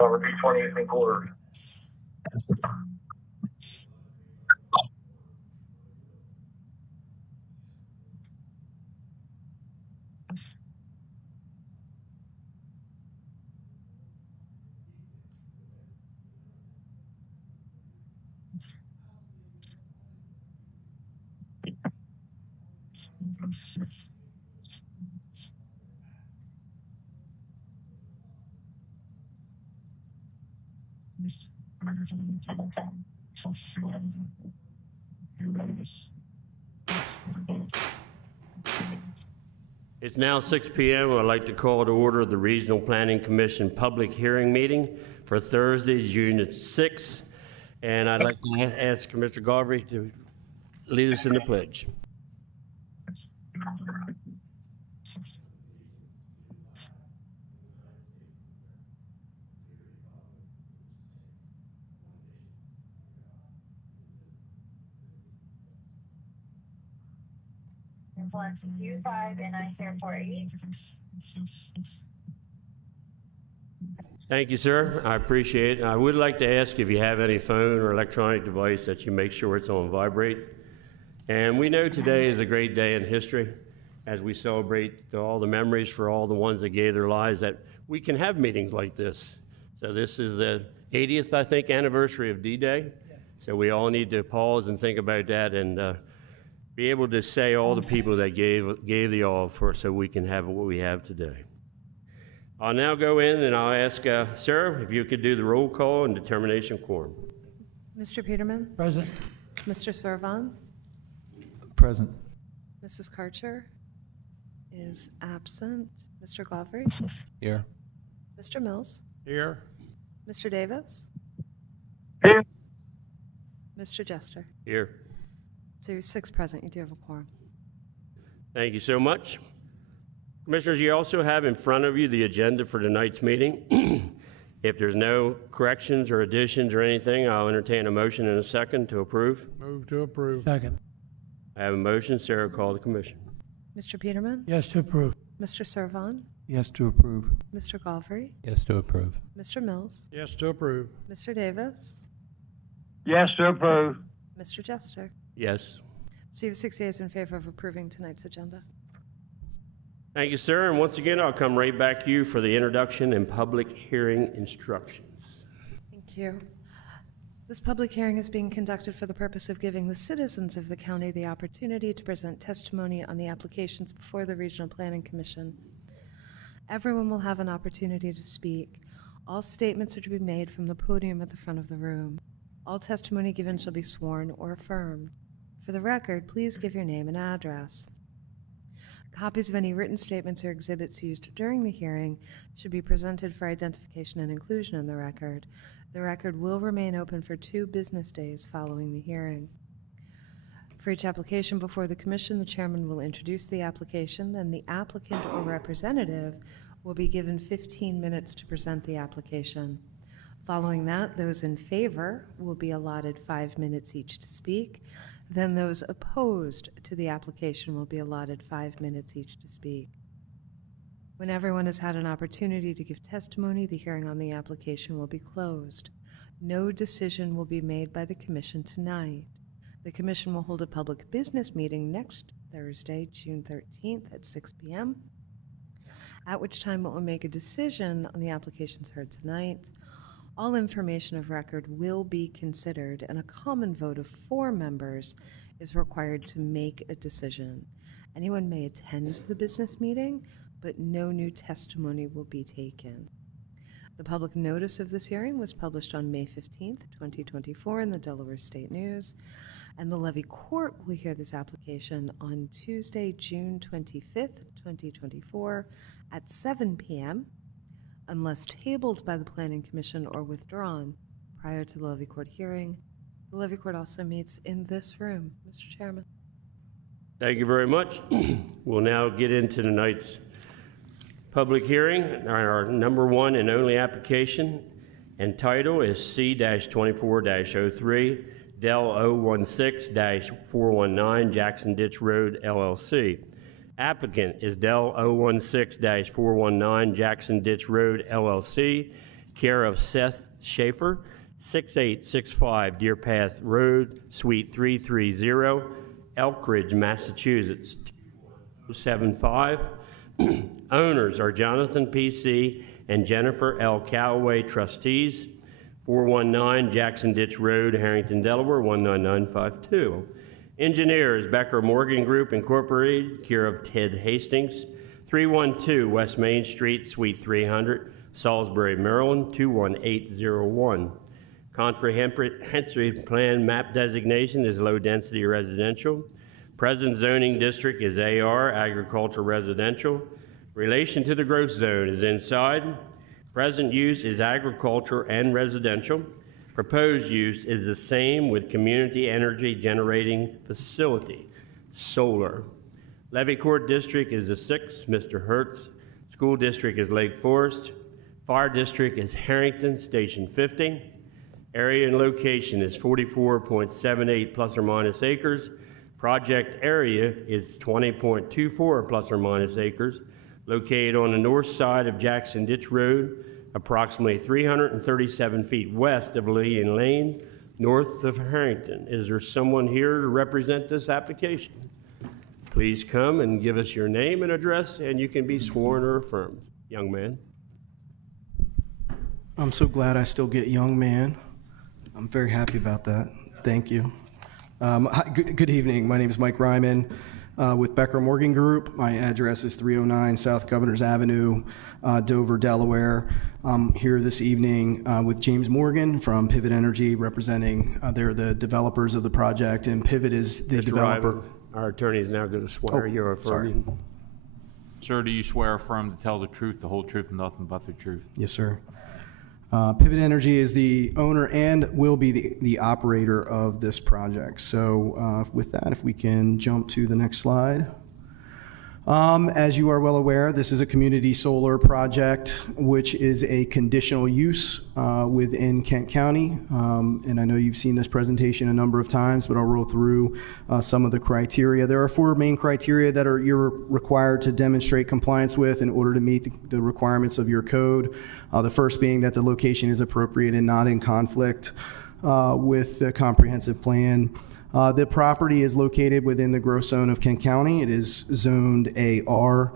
Over B20 and quarter. It's now 6 p.m. I'd like to call to order the Regional Planning Commission public hearing meeting for Thursday, June 6th. And I'd like to ask Mr. Garvey to lead us in the pledge. One, 2-5, and I hear 48. Thank you, sir. I appreciate it. I would like to ask if you have any phone or electronic device that you make sure it's on vibrate. And we know today is a great day in history as we celebrate all the memories for all the ones that gave their lives, that we can have meetings like this. So this is the 80th, I think, anniversary of D-Day. So we all need to pause and think about that and be able to say all the people that gave the all for so we can have what we have today. I'll now go in and I'll ask Sarah if you could do the roll call and determination of quorum. Mr. Peterman? Present. Mr. Servan? Present. Mrs. Karcher is absent. Mr. Godfrey? Here. Mr. Mills? Here. Mr. Davis? Here. Mr. Jester? Here. So you're 6 present. You do have a quorum. Thank you so much. Commissioners, you also have in front of you the agenda for tonight's meeting. If there's no corrections or additions or anything, I'll entertain a motion in a second to approve. Move to approve. Second. I have a motion. Sarah, call the commission. Mr. Peterman? Yes to approve. Mr. Servan? Yes to approve. Mr. Godfrey? Yes to approve. Mr. Mills? Yes to approve. Mr. Davis? Yes to approve. Mr. Jester? Yes. So you have 6 yeas in favor of approving tonight's agenda. Thank you, sir. And once again, I'll come right back to you for the introduction and public hearing instructions. Thank you. This public hearing is being conducted for the purpose of giving the citizens of the county the opportunity to present testimony on the applications before the Regional Planning Commission. Everyone will have an opportunity to speak. All statements are to be made from the podium at the front of the room. All testimony given shall be sworn or affirmed. For the record, please give your name and address. Copies of any written statements or exhibits used during the hearing should be presented for identification and inclusion in the record. The record will remain open for 2 business days following the hearing. For each application before the Commission, the Chairman will introduce the application, then the applicant or representative will be given 15 minutes to present the application. Following that, those in favor will be allotted 5 minutes each to speak. Then those opposed to the application will be allotted 5 minutes each to speak. When everyone has had an opportunity to give testimony, the hearing on the application will be closed. No decision will be made by the Commission tonight. The Commission will hold a public business meeting next Thursday, June 13th at 6 p.m., at which time it will make a decision on the applications heard tonight. All information of record will be considered, and a common vote of 4 members is required to make a decision. Anyone may attend the business meeting, but no new testimony will be taken. The public notice of this hearing was published on May 15th, 2024 in the Delaware State News, and the Levy Court will hear this application on Tuesday, June 25th, 2024 at 7 p.m., unless tabled by the Planning Commission or withdrawn prior to the Levy Court hearing. The Levy Court also meets in this room. Mr. Chairman. Thank you very much. We'll now get into tonight's public hearing. Our number one and only application and title is C-24-03 Del 016-419 Jackson Ditch Road, LLC. Applicant is Del 016-419 Jackson Ditch Road, LLC, care of Seth Schaefer, 6865 Deer Path Road, Suite 330, Elk Ridge, Massachusetts, 275. Owners are Jonathan P.C. and Jennifer L. Callaway, trustees, 419 Jackson Ditch Road, Harrington, Delaware, 19952. Engineers, Becker Morgan Group, Incorporated, care of Ted Hastings, 312 West Main Street, Suite 300, Salisbury, Maryland, 21801. Comprehensive plan map designation is low-density residential. Present zoning district is AR, agriculture residential. Relation to the growth zone is inside. Present use is agriculture and residential. Proposed use is the same with community energy generating facility, solar. Levy Court District is the 6th, Mr. Hertz. School District is Lake Forest. Fire District is Harrington, Station 50. Area and location is 44.78 plus or minus acres. Project area is 20.24 plus or minus acres. Located on the north side of Jackson Ditch Road, approximately 337 feet west of Lee and Lane, north of Harrington. Is there someone here to represent this application? Please come and give us your name and address, and you can be sworn or affirmed. Young man. I'm so glad I still get young man. I'm very happy about that. Thank you. Hi, good evening. My name is Mike Ryman with Becker Morgan Group. My address is 309 South Governors Avenue, Dover, Delaware. I'm here this evening with James Morgan from Pivot Energy, representing, they're the developers of the project, and Pivot is the Mr. developer. Ryman, our attorney is now going to swear you or affirm you. Sir, do you swear or affirm to tell the truth, the whole truth, and nothing but the truth? Yes, sir. Pivot Energy is the owner and will be the operator of this project. So with that, if we can jump to the next slide. As you are well aware, this is a community solar project, which is a conditional use within Kent County. And I know you've seen this presentation a number of times, but I'll roll through some of the criteria. There are 4 main criteria that you're required to demonstrate compliance with in order to meet the requirements of your code. The first being that the location is appropriate and not in conflict with the comprehensive plan. The property is located within the growth zone of Kent County. It is zoned AR.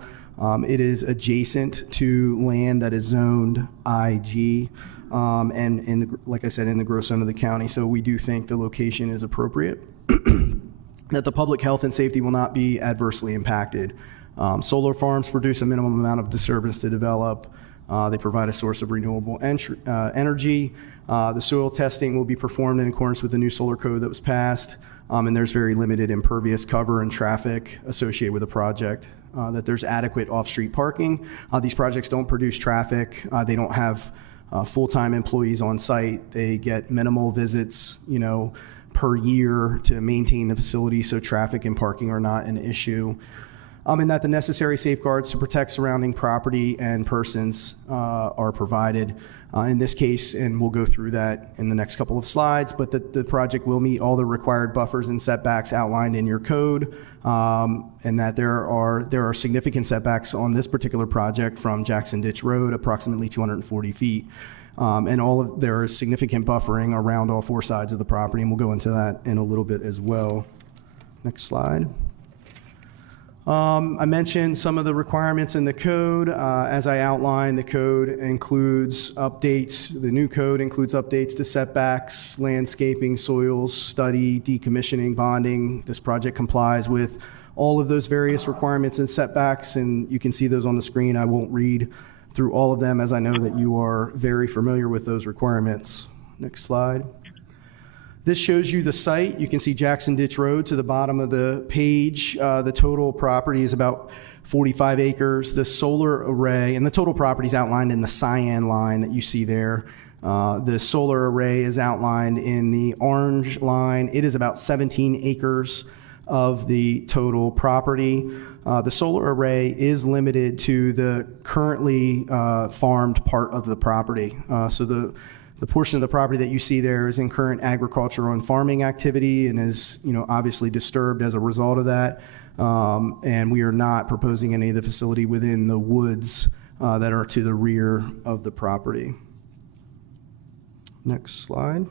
It is adjacent to land that is zoned IG, and like I said, in the growth zone of the county. So we do think the location is appropriate. That the public health and safety will not be adversely impacted. Solar farms produce a minimum amount of disturbance to develop. They provide a source of renewable energy. The soil testing will be performed in accordance with the new solar code that was passed, and there's very limited impervious cover and traffic associated with the project. That there's adequate off-street parking. These projects don't produce traffic. They don't have full-time employees on site. They get minimal visits, per year to maintain the facility, so traffic and parking are not an issue. And that the necessary safeguards to protect surrounding property and persons are provided. In this case, and we'll go through that in the next couple of slides, but the project will meet all the required buffers and setbacks outlined in your code, and that there are significant setbacks on this particular project from Jackson Ditch Road, approximately 240 feet. And there is significant buffering around all 4 sides of the property, and we'll go into that in a little bit as well. Next slide. I mentioned some of the requirements in the code. As I outlined, the code includes updates. The new code includes updates to setbacks, landscaping, soils, study, decommissioning, bonding. This project complies with all of those various requirements and setbacks, and you can see those on the screen. I won't read through all of them, as I know that you are very familiar with those requirements. Next slide. This shows you the site. You can see Jackson Ditch Road to the bottom of the page. The total property is about 45 acres. The solar array, and the total property is outlined in the cyan line that you see there. The solar array is outlined in the orange line. It is about 17 acres. of the total property. The solar array is limited to the currently farmed part of the property. So the portion of the property that you see there is in current agricultural and farming activity and is, obviously disturbed as a result of that. And we are not proposing any of the facility within the woods that are to the rear of the property. Next slide.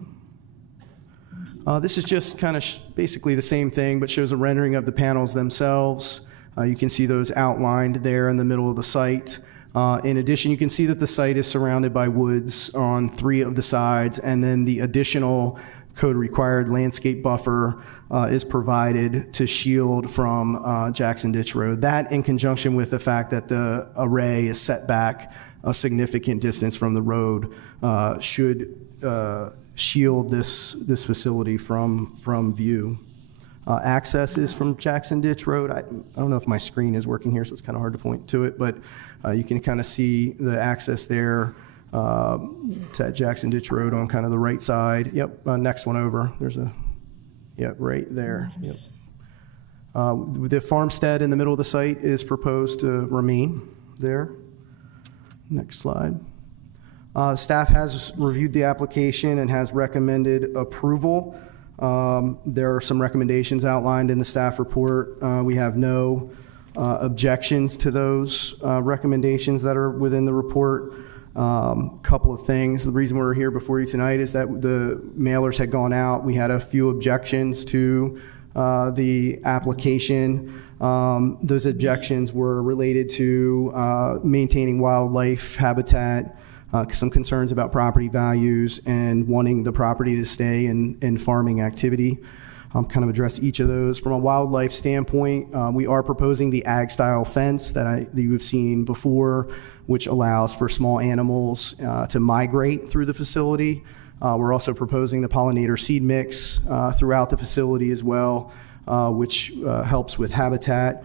This is just kind of basically the same thing, but shows a rendering of the panels themselves. You can see those outlined there in the middle of the site. In addition, you can see that the site is surrounded by woods on 3 of the sides, and then the additional code-required landscape buffer is provided to shield from Jackson Ditch Road. That, in conjunction with the fact that the array is set back a significant distance from the road, should shield this facility from view. Access is from Jackson Ditch Road. I don't know if my screen is working here, so it's kind of hard to point to it, but you can kind of see the access there to Jackson Ditch Road on kind of the right side. Yep, next one over. There's right there. Yep. The farmstead in the middle of the site is proposed to remain there. Next slide. Staff has reviewed the application and has recommended approval. There are some recommendations outlined in the staff report. We have no objections to those recommendations that are within the report. Couple of things. The reason we're here before you tonight is that the mailers had gone out. We had a few objections to the application. Those objections were related to maintaining wildlife habitat, some concerns about property values, and wanting the property to stay in farming activity. Kind of address each of those. From a wildlife standpoint, we are proposing the ag-style fence that you've seen before, which allows for small animals to migrate through the facility. We're also proposing the pollinator seed mix throughout the facility as well, which helps with habitat.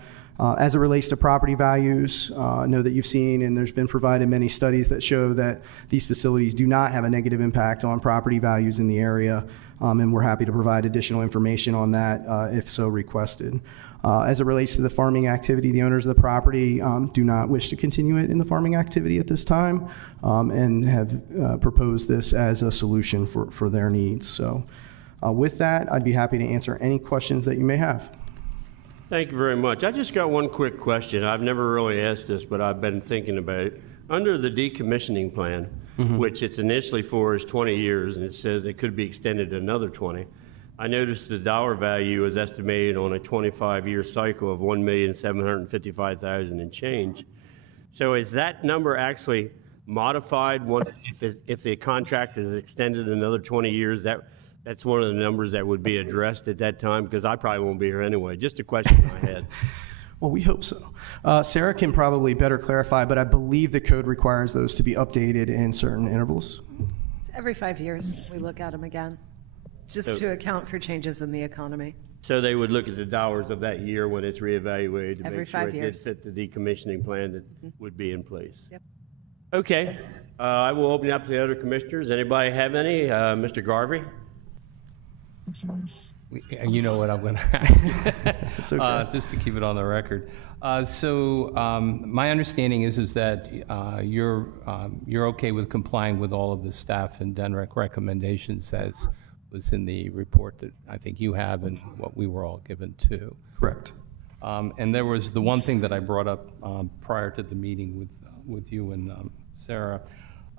As it relates to property values, I know that you've seen and there's been provided many studies that show that these facilities do not have a negative impact on property values in the area, and we're happy to provide additional information on that if so requested. As it relates to the farming activity, the owners of the property do not wish to continue it in the farming activity at this time, and have proposed this as a solution for their needs. So with that, I'd be happy to answer any questions that you may have. Thank you very much. I just got one quick question. I've never really asked this, but I've been thinking about it. Under the decommissioning plan, which it's initially for is 20 years, and it says it could be extended to another 20, I noticed the dollar value is estimated on a 25-year cycle of $1,755,000 and change. So is that number actually modified once, if the contract is extended another 20 years, that's one of the numbers that would be addressed at that time? Because I probably won't be here anyway. Just a question I had. Well, we hope so. Sarah can probably better clarify, but I believe the code requires those to be updated in certain intervals. Every 5 years, we look at them again, just to account for changes in the economy. So they would look at the dollars of that year when it's reevaluated to Every make sure 5 it years. did fit the decommissioning plan that would be in place. Yep. Okay. I will open it up to the other commissioners. Anybody have any? Mr. Garvey? You know what I'm going to ask. It's okay. Just to keep it on the record. So my understanding is that you're okay with complying with all of the staff and DENREC recommendations as was in the report that I think you have and what we were all given too. Correct. And there was the one thing that I brought up prior to the meeting with you and Sarah,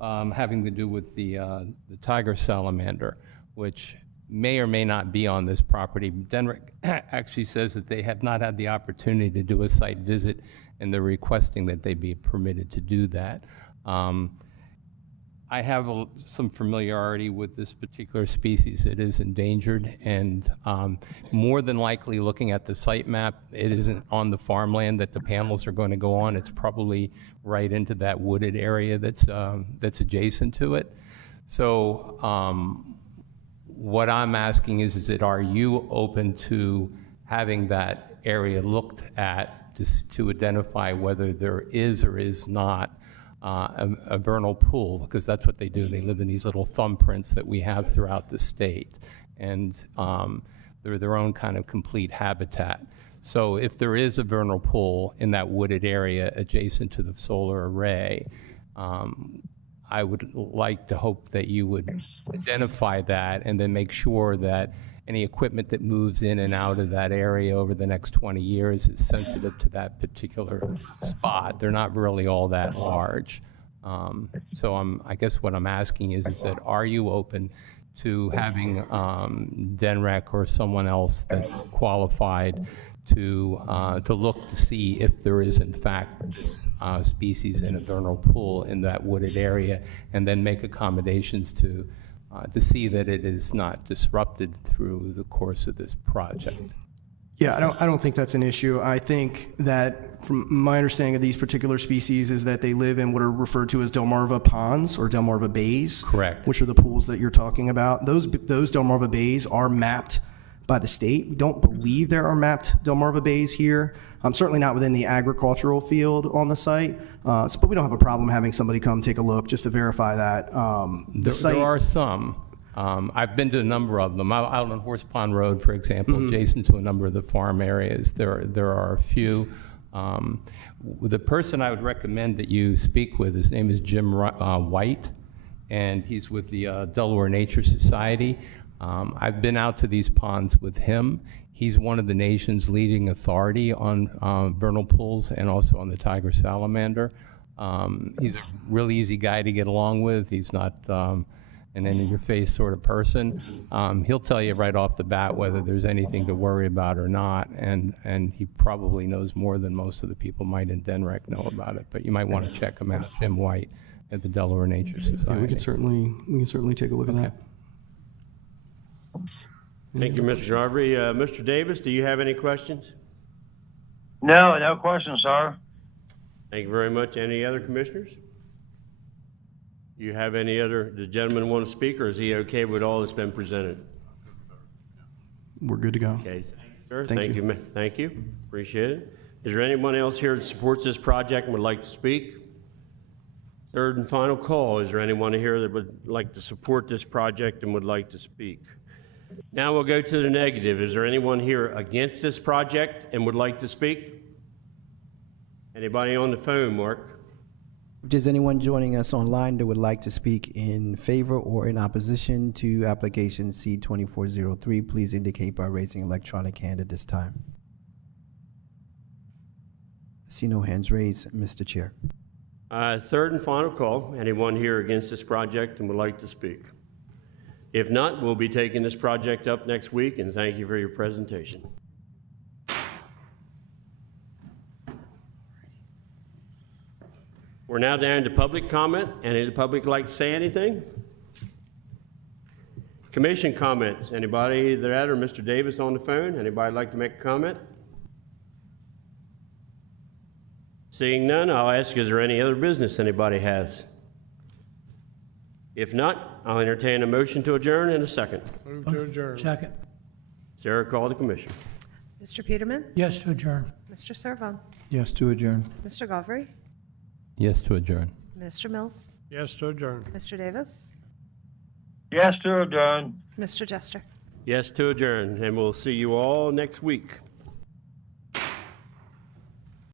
having to do with the tiger salamander, which may or may not be on this property. DENREC actually says that they have not had the opportunity to do a site visit, and they're requesting that they be permitted to do that. I have some familiarity with this particular species. It is endangered, and more than likely, looking at the site map, it isn't on the farmland that the panels are going to go on. It's probably right into that wooded area that's adjacent to it. So what I'm asking is that are you open to having that area looked at to identify whether there is or is not a vernal pool, because that's what they do. They live in these little thumbprints that we have throughout the state. And They're their own kind of complete habitat. So if there is a vernal pool in that wooded area adjacent to the solar array, I would like to hope that you would identify that and then make sure that any equipment that moves in and out of that area over the next 20 years is sensitive to that particular spot. They're not really all that large. So I guess what I'm asking is that are you open to having DENREC or someone else that's qualified to look to see if there is in fact this species in a vernal pool in that wooded area, and then make accommodations to see that it is not disrupted through the course of this project? Yeah, I don't think that's an issue. I think that from my understanding of these particular species is that they live in what are referred to as Delmarva ponds or Delmarva bays. Correct. Which are the pools that you're talking about. Those Delmarva bays are mapped by the state. We don't believe there are mapped Delmarva bays here. Certainly not within the agricultural field on the site. But we don't have a problem having somebody come take a look just to verify that. There are some. I've been to a number of them. Out on Horse Pond Road, for example, adjacent to a number of the farm areas, there are a few. The person I would recommend that you speak with, his name is Jim White, and he's with the Delaware Nature Society. I've been out to these ponds with him. He's one of the nation's leading authority on vernal pools and also on the tiger salamander. He's a really easy guy to get along with. He's not an in-your-face sort of person. He'll tell you right off the bat whether there's anything to worry about or not, and he probably knows more than most of the people might in DENREC know about it. But you might want to check him out, Jim White at the Delaware Nature Society. Yeah, we can certainly take a look at that. Thank you, Mr. Jarvie. Mr. Davis, do you have any questions? No questions, sir. Thank you very much. Any other commissioners? Do you have any other, does the gentleman want to speak, or is he okay with all that's been presented? We're good to go. Okay, thank you, sir. Thank you. Thank you. Appreciate it. Is there anyone else here that supports this project and would like to speak? Third and final call. Is there anyone here that would like to support this project and would like to speak? Now we'll go to the negative. Is there anyone here against this project and would like to speak? Anybody on the phone, Mark? If there's anyone joining us online that would like to speak in favor or in opposition to application C-2403, please indicate by raising electronic hand at this time. I see no hands raised, Mr. Chair. Third and final call. Anyone here against this project and would like to speak? If not, we'll be taking this project up next week, and thank you for your presentation. We're now down to public comment. Any of the public like to say anything? Commission comments. Anybody that or Mr. Davis on the phone? Anybody like to make a comment? Seeing none, I'll ask, is there any other business anybody has? If not, I'll entertain a motion to adjourn in a second. Move to adjourn. Second. Sarah, call the commission. Mr. Peterman? Yes to adjourn. Mr. Servon? Yes to adjourn. Mr. Galvary? Yes to adjourn. Mr. Mills? Yes to adjourn. Mr. Davis? Yes to adjourn. Mr. Jester? Yes to adjourn, and we'll see you all next week.